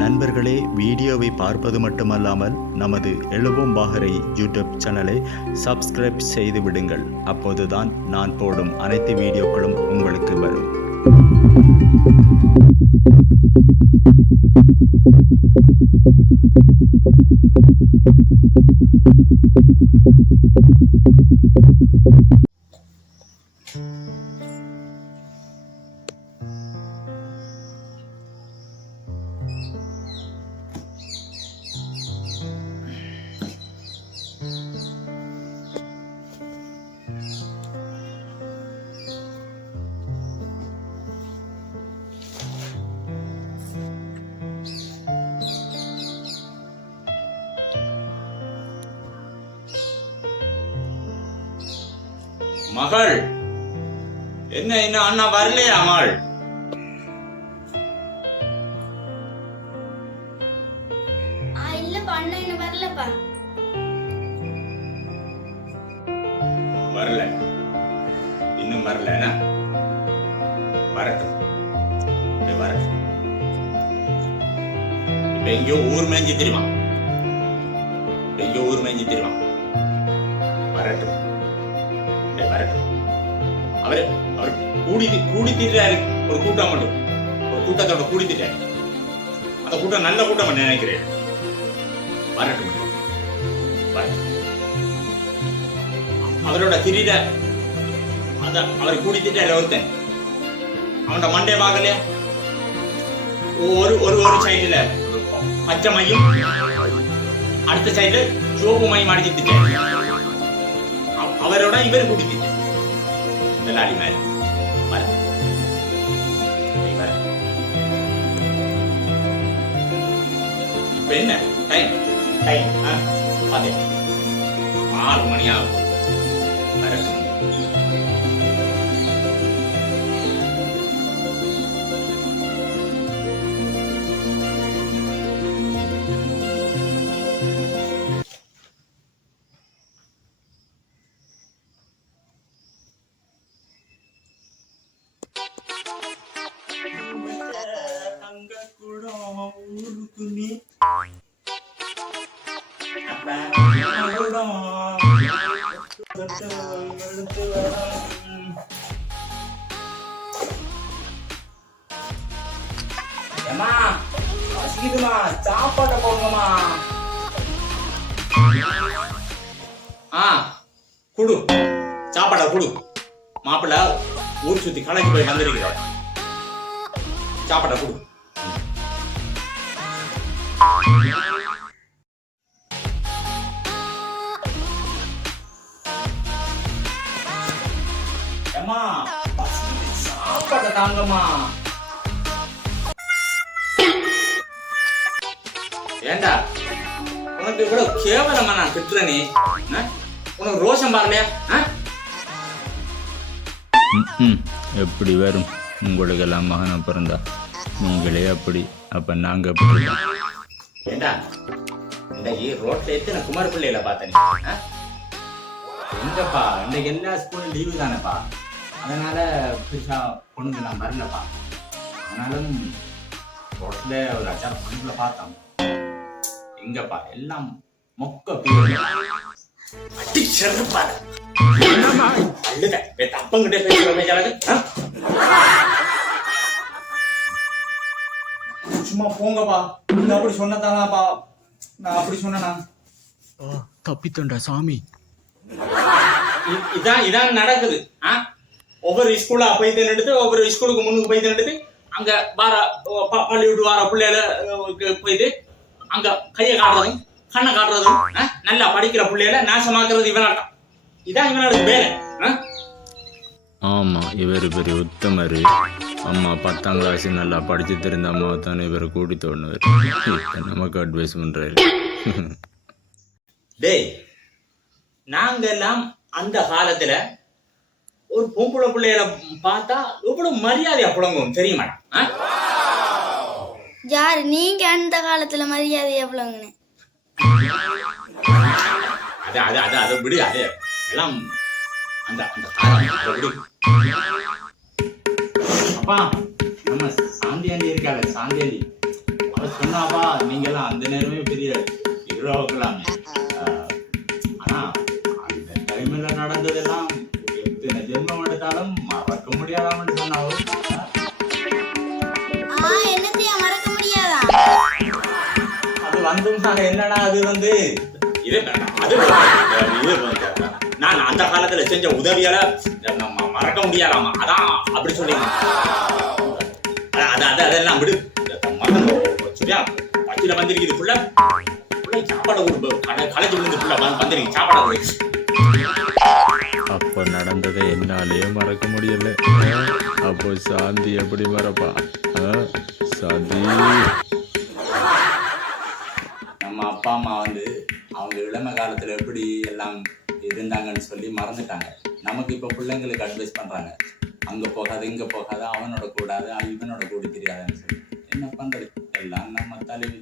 நண்பர்களே வீடியோவை பார்ப்பது மட்டுமல்லாமல் நமது எழுவும் பாகரை யூடியூப் சேனலை சப்ஸ்கிரைப் செய்து விடுங்கள். அப்போதுதான் நான் போடும் அனைத்து வீடியோக்களும் உங்களுக்கு வரும். மகள். என்ன இன்னும் அண்ணா வரலையா மகள் வரல. இன்னும் வரல என்ன? வரட்டும். வரட்டும். இப்ப எங்கேயோ ஊர் மேய்ஞ்சி தெரியுமா எங்கேயோ ஊர் மேய்ஞ்சி தெரியுமா வரட்டும். இப்ப அவரு அவர் கூடி கூடி திட்டாரு ஒரு கூட்டம் மட்டும் ஒரு கூட்டத்தோட கூடி திட்டாரு அந்த கூட்டம் நல்ல கூட்டம் நினைக்கிறேன். வரட்டும் அவரோட திடீர அந்த அவர் கூடித்திட்டாரு ஒருத்தன். அவனோட மண்டே பார்க்கல ஒரு ஒரு ஒரு சைடுல பச்சை மையும் அடுத்த சைடுல சோப்பு மையம் அடிச்சு அவரோட இவர் கூடித்திட்டு மேல. வர. இப்ப என்ன? டைம் டைம் ஆறு மணி ஆகும் வரட்டும். அம்மா பசிக்குதுமா சாப்பாட்டை ஆ குடு. சாப்பாடா குடு. மாப்பிள்ள ஊர் சுத்தி கடைக்கு போய் வந்திருக்கிறார் சாப்பாடா குடு. அம்மா பசிக்குது, தாங்கம்மா. ஏண்டா உனக்கு இவ்வளவு கேவலமா நான் திட்டுற நீ? உனக்கு ரோஷம் பாருலையா? எப்படி வரும்? உங்களுக்கு எல்லாம் மகனை பிறந்தா. நீங்களே அப்படி அப்ப நாங்க அப்படி. ஏண்டா? இன்னைக்கு ரோட்ல எத்தனை குமார் பிள்ளைகளை பார்த்த நீ? ஆ? எங்கப்பா? இன்னைக்கு எல்லா ஸ்கூலும் லீவு தானேப்பா? அதனால பெருசா பொண்ணுங்க நான் வரலப்பா. ஆனாலும் ரோட்ல ஒரு அச்சார் பொண்ணுங்களை பார்த்தோம். எங்கப்பா? எல்லாம் மொக்க அடி செருப்பா அழுத. பெத்த அப்பங்கிட்ட பேசுற சும்மா போங்கப்பா. நீங்க அப்படி சொன்னதானாப்பா நான் அப்படி சொன்னனா? தப்பித்தண்டா சாமி. இதான் இதான் நடக்குது. ஆ? ஒவ்வொரு ஸ்கூலா போய் எடுத்து ஒவ்வொரு ஸ்கூலுக்கு முன்னுக்கு போய் எடுத்து அங்க வார ப- பள்ளி விட்டு வார பிள்ளைகள போயிட்டு அங்க கையை காட்டுறதும் கண்ணை காட்டுறதும்? நல்லா படிக்கிற பிள்ளைகள நாசமாக்குறது இவனாட்டம் இதான் இவனோட வேலை. ஆ? ஆமா இவர் பெரிய உத்தமர். அம்மா பத்தாம் கிளாஸ் நல்லா படிச்சு தெரிந்த அம்மாவை தானே இவர் கூட்டி தோணுவார் இப்ப நமக்கு அட்வைஸ் பண்றாரு. டேய் நாங்க எல்லாம் அந்த காலத்துல ஒரு பொம்பளை பிள்ளைகளை பார்த்தா எவ்வளவு மரியாதையா புழங்குவோம் தெரியுமா? யார் நீங்க அந்த காலத்துல மரியாதை எவ்வளவுங்கன்னு அது அது அது அதை விடு அது. எல்லாம் அந்த அப்பா நம்ம சாந்தி ஆண்டி இருக்காங்க சாந்தி ஆண்டி அவ சொன்னாப்பா நீங்கெல்லாம் அந்த நேரமே பெரிய ஹீரோக்கலாமே ஆனா அந்த டைம்ல நடந்ததெல்லாம் எத்தனை ஜென்மம் எடுத்தாலும் மறக்க முடியாதாமன்னு சொன்னாவோ ஆ என்னத்தையா மறக்க முடியாதா? அது வந்தும் என்னடா அது வந்து? இது அது இது வந்து, நான் அந்த காலத்துல செஞ்ச உதவியால நம்ம மறக்க முடியாதாமா? அதான் அப்படி சொல்லி அது அது அதெல்லாம் விடு. சரியா? பச்சில வந்திருக்குது புள்ள. புள்ள சாப்பாடு விழுந்து புள்ள வந்து- வந்திருக்கு சாப்பாடு கொடு. அப்போ நடந்ததை என்னாலேயே மறக்க முடியல. அப்போ சாந்தி எப்படி மறப்பா? சாந்தி. நம்ம அப்பா அம்மா வந்து அவங்க இளம காலத்துல எப்படி எல்லாம் இருந்தாங்கன்னு சொல்லி மறந்துட்டாங்க. நமக்கு இப்போ பிள்ளைங்களுக்கு அட்வைஸ் பண்ணுறாங்க அங்கே போகாது இங்கே போகாது அவனோட கூடாது இவனோட கூட தெரியாதுன்னு சொல்லி. என்ன பண்ணுறது எல்லாம் நம்ம தலைவி.